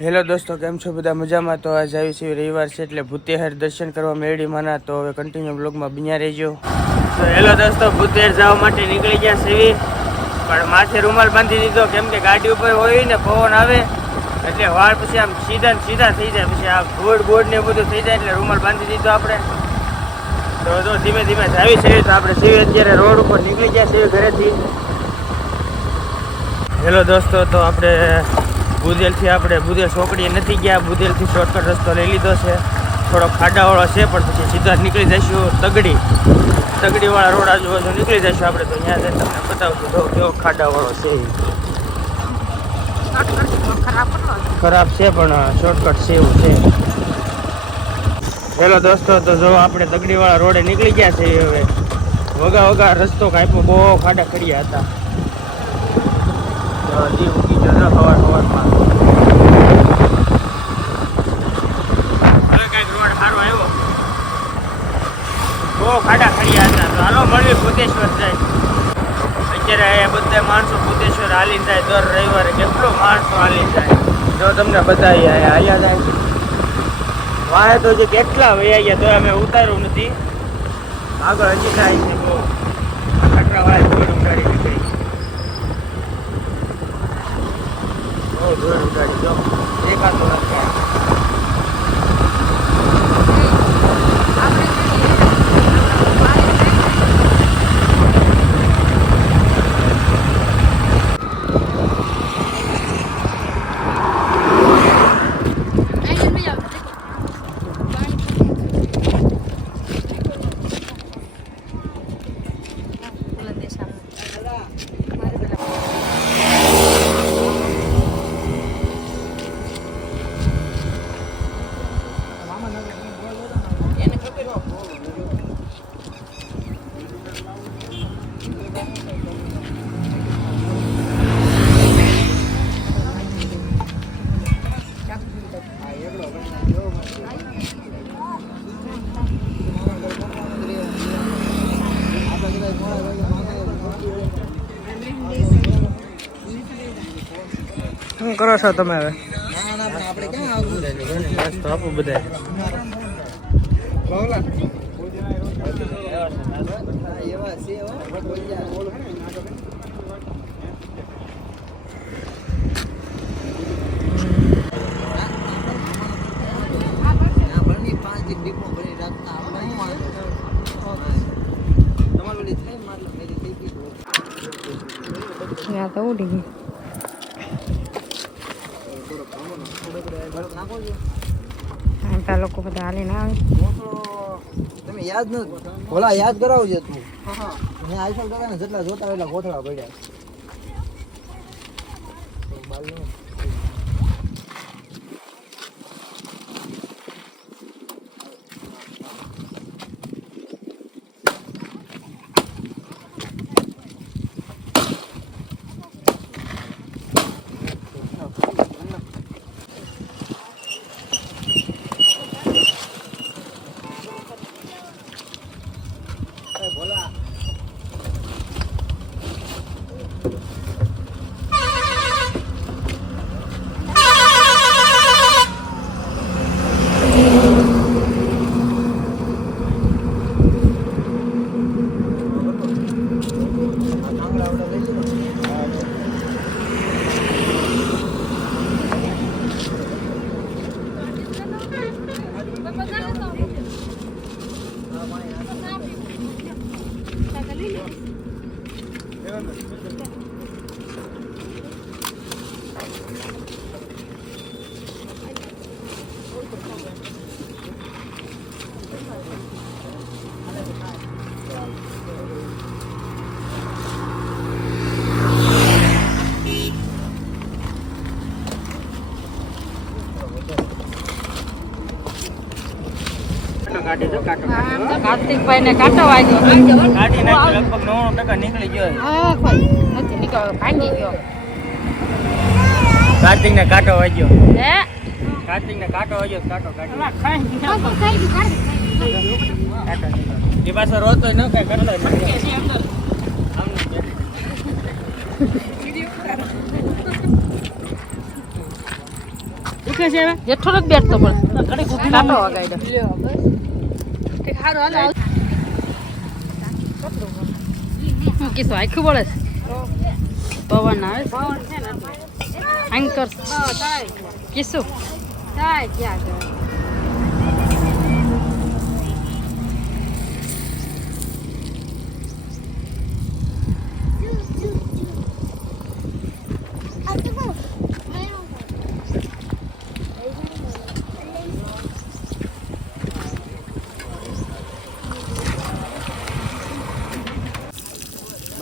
Hello દોસ્તો, કેમ છો બધા? મજામાં? તો આજ આવી છે રવિવાર છે એટલે ભૂતેહર દર્શન કરવા મેરડીમાંના. તો હવે કન્ટિન્યુ બ્લોગમાં બન્યા રહેજો. તો હેલો દોસ્તો, ભૂતેહર જવા માટે નીકળી ગયા સેવી, પણ માથે રૂમાલ બાંધી દીધો કેમ કે ગાડી ઉપર હોય ને પવન આવે એટલે વાળ પછી આમ સીધા સીધા થઈ જાય, પછી આ બોર્ડ ને બધું થઈ જાય એટલે રૂમાલ બાંધી દીધો આપણે. તો જો ધીમે ધીમે જાવી છે. તો આપણે સેવી અત્યારે રોડ ઉપર નીકળી ગયા સેવી ઘરેથી. હેલો દોસ્તો, તો આપણે બુધેલ ચોકડીએ નથી ગયા. બુધેલથી શોર્ટકટ રસ્તો લઈ લીધો છે. થોડો ખાડાવાળો છે પણ પછી સીધા નીકળી જઈશું તગડીવાળા રોડ આજુબાજુ નીકળી જઈશું આપણે. તો અહીંયા જઈને તમને બતાવશું તો કેવો ખાડાવાળો છે. ખરાબ છે પણ શોર્ટકટ છે એવું છે. હેલો દોસ્તો, તો જો આપણે તગડીવાળા રોડે નીકળી ગયા છે. હવે વગા રસ્તો કાપ્યો, બહુ ખાડા ખડ્યા હતા. હજી ઉગી જજો સવારમાં. હવે કંઈક રોડ સારો આવ્યો, બહુ ખાડા ખડ્યા હતા. તો હાલો મળવી ભૂતેશ્વર જાય. અત્યારે બધા માણસો ભૂતેશ્વર હાલી જાય. દર રવિવારે કેટલો માણસો હાલી જાય જો તમને બતાવી હાલ્યા જાય છે. વાહે તો જે કેટલા વૈયા ગયા તો અમે ઉતાર્યું નથી. આગળ હજી થાય છે બહુ આટલા વાહે જોર ઉતારી નીકળી. ગાડી જો દેખાતો નથી. શું કરો છો તમે હવે? આપું બધા તો ઉડી ગઈ. લોકો બધા હાલીને આવે. તમે યાદ ન ભોલા યાદ કરાવજો તું. મેં આઈફોન કરે ને જેટલા જોતા એટલા ગોઠવા પડ્યા. કાર્તિકભાઈ ને કાંટો વાગ્યો. ગાડી નાખી લગભગ 99% નીકળી ગયો. નથી નીકળ્યો, ભાંગી ગયો. કાર્તિક ને કાંટો વાગ્યો. હે કાર્તિક ને કાંટો વાગ્યો. કાંટો એ પાછો રોતો ન કઈ કરતો કે છે હવે જેઠો નથી બેઠતો પણ કાંટો વગાડ્યો હું કીધું આખું પડે પવન આવે એન્કર કીશું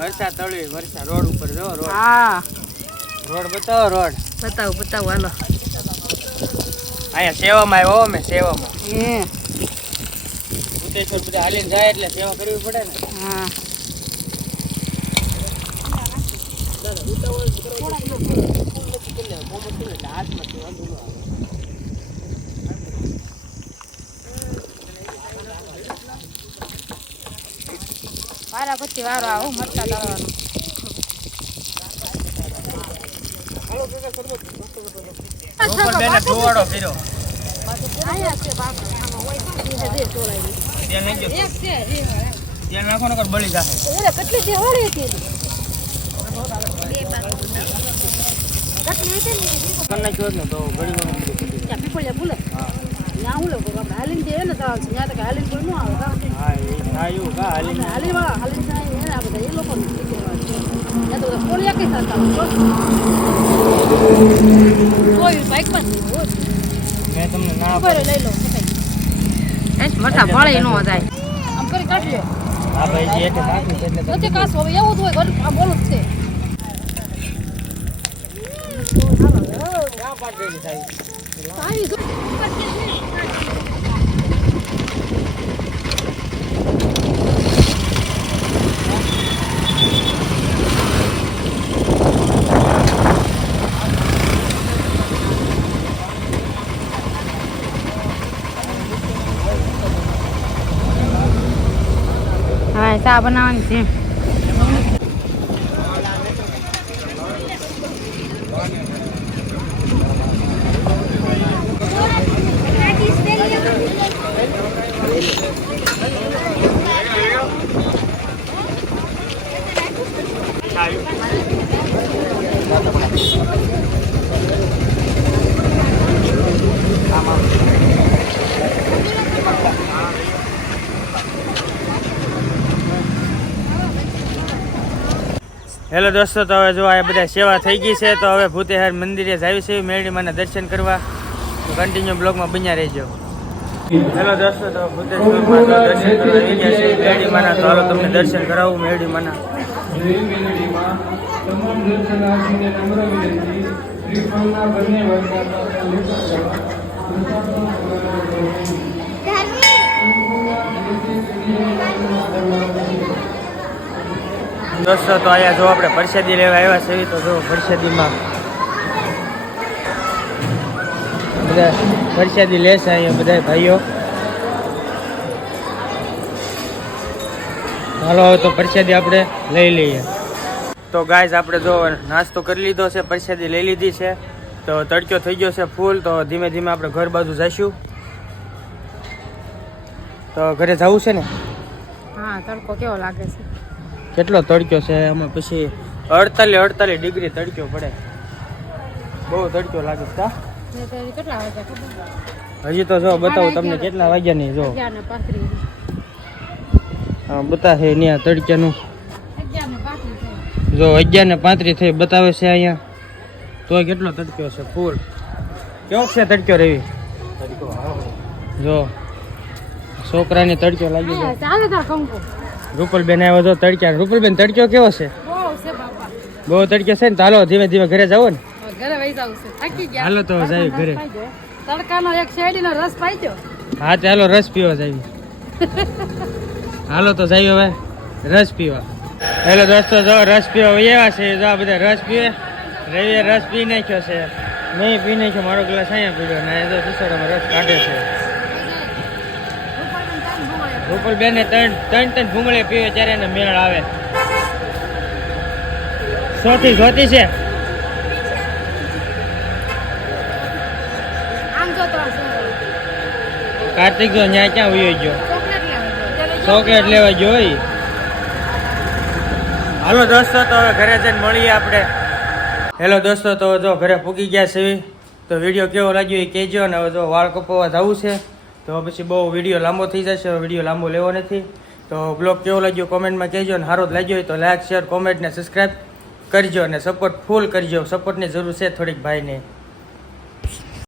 વરસાદ તળવી વરસાદ રોડ ઉપર જો રોડ હા રોડ બતાવો રોડ બતાવું હાલો અહીંયા સેવામાં આવ્યો મેં સેવામાં એ ઉતેશ્વર બધા હાલીને જાય એટલે સેવા કરવી પડે ને હા વારા પછી વારો આવો મરચા તળવાનો ઉપર બેને ધોવાડો કર્યો તેલ નાખજો તેલ નાખો ને બળી જશે કેટલી દેવાડી હતી કરી નાખ્યો ને તો ઘડી પીપળિયા બોલે ત્યાં હું લોકો આપણે હાલીને જઈએ ને ત્યાં તો હાલીને કોઈ ન આવે હા એ આવ્યું કા હાલી હાલીને જાય ને આ બધા એ લોકો ત્યાં તો પોલિયા કઈ થતા કોઈ બાઇકમાં મેં તમને ના લઈ લો મોટા ભળે ન જાય આમ કરી કાઢી લ્યો હા ભાઈ જે એટલે નાખ્યું છે એટલે નથી કાસ હવે એવું જ હોય ઘર આ બોલું જ છે ક્યાં પાડેલી થાય સારી હા ચા બનાવવાની છે હેલો દોસ્તો, તો હવે જો આ બધા સેવા થઈ ગઈ છે તો હવે ભૂતેહાર મંદિરે જાવી છે મેરડી માના દર્શન કરવા. તો કન્ટિન્યુ બ્લોગમાં બન્યા રહેજો. હેલો દોસ્તો, તો ભૂતેશ્વરમાં તો દર્શન કરવા આવી ગયા છે મેરડી માના. તો હાલો તમને દર્શન કરાવું મેરડી માના. દોસ્તો, તો અહીંયા જો આપણે પ્રસાદી લેવા આવ્યા છે તો જો પ્રસાદીમાં બધા પ્રસાદી લેશે અહીંયા બધા ભાઈઓ. હાલો તો પ્રસાદી આપણે લઈ લઈએ. તો ગાઈઝ આપણે જો નાસ્તો કરી લીધો છે, પ્રસાદી લઈ લીધી છે. તો તડક્યો થઈ ગયો છે ફૂલ. તો ધીમે ધીમે આપણે ઘર બાજુ જઈશું. તો ઘરે જવું છે ને? હા, તડકો કેવો લાગે છે? કેટલો તડક્યો છે આમાં, પછી 48 ડિગ્રી તડક્યો પડે. બહુ તડક્યો લાગે છે. કેટલા વાગ્યા ખબર? હજી તો જો બતાવું તમને કેટલા વાગ્યા નહીં. જો 11:35. હા બતાવે ત્યાં તડક્યાનું. 11:35. જો 11:35 થઈ બતાવે છે અહીંયા. તોય કેટલો તડક્યો છે ફૂલ. કેવો છે તડક્યો રેવી? જો છોકરાની તડક્યો લાગી ગયો. ચાલે તાર કંકુ. રૂપલબેન આવ્યો જો તડક્યા. રૂપલબેન તડક્યો કેવો છે? બહુ છે બાપા. બહુ તડક્યો છે ને. તો હાલો ધીમે ધીમે ઘરે જાવ ને. ઘરે વહી જાવ છે. થાકી ગયા. હાલો તો જાય ઘરે. તડકાનો એક શેરડીનો રસ પાઈજો. હા ચાલો રસ પીવા જાય. હાલો તો જાય હવે રસ પીવા. હેલો દોસ્તો, જો રસ પીવા વૈયા છે. જો આ બધા રસ પીવે. રવિએ રસ પી નાખ્યો છે. નહીં પી નાખ્યો. મારો ગ્લાસ અહીંયા પીડ્યો ને તો ખિસ્સામાં રસ કાઢે છે. રૂપલબેને ત્રણ ભૂંગળે પીવે ત્યારે એને મેળ આવે. સોથી જોતી છે. જો તો કાર્તિક જો ન્યા ક્યાં વયો ગયો? ચોકલેટ લેવા ચોકલેટ લેવા જોઈ. હાલો દોસ્તો, તો હવે ઘરે જઈને મળીએ આપણે. હેલો દોસ્તો, તો જો ઘરે પૂગી ગયા છે. તો વિડીયો કેવો લાગ્યો એ કહેજો. અને હવે જો વાળ કપાવવા જવું છે તો પછી બહુ વિડીયો લાંબો થઈ જશે. હવે વિડીયો લાંબો લેવો નથી. તો બ્લોગ કેવો લાગ્યો કોમેન્ટમાં કહેજો. અને સારો જ લાગ્યો હોય તો લાઈક, શેર, કોમેન્ટ ને સબસ્ક્રાઈબ કરજો. અને સપોર્ટ ફૂલ કરજો. સપોર્ટની જરૂર છે થોડીક ભાઈને.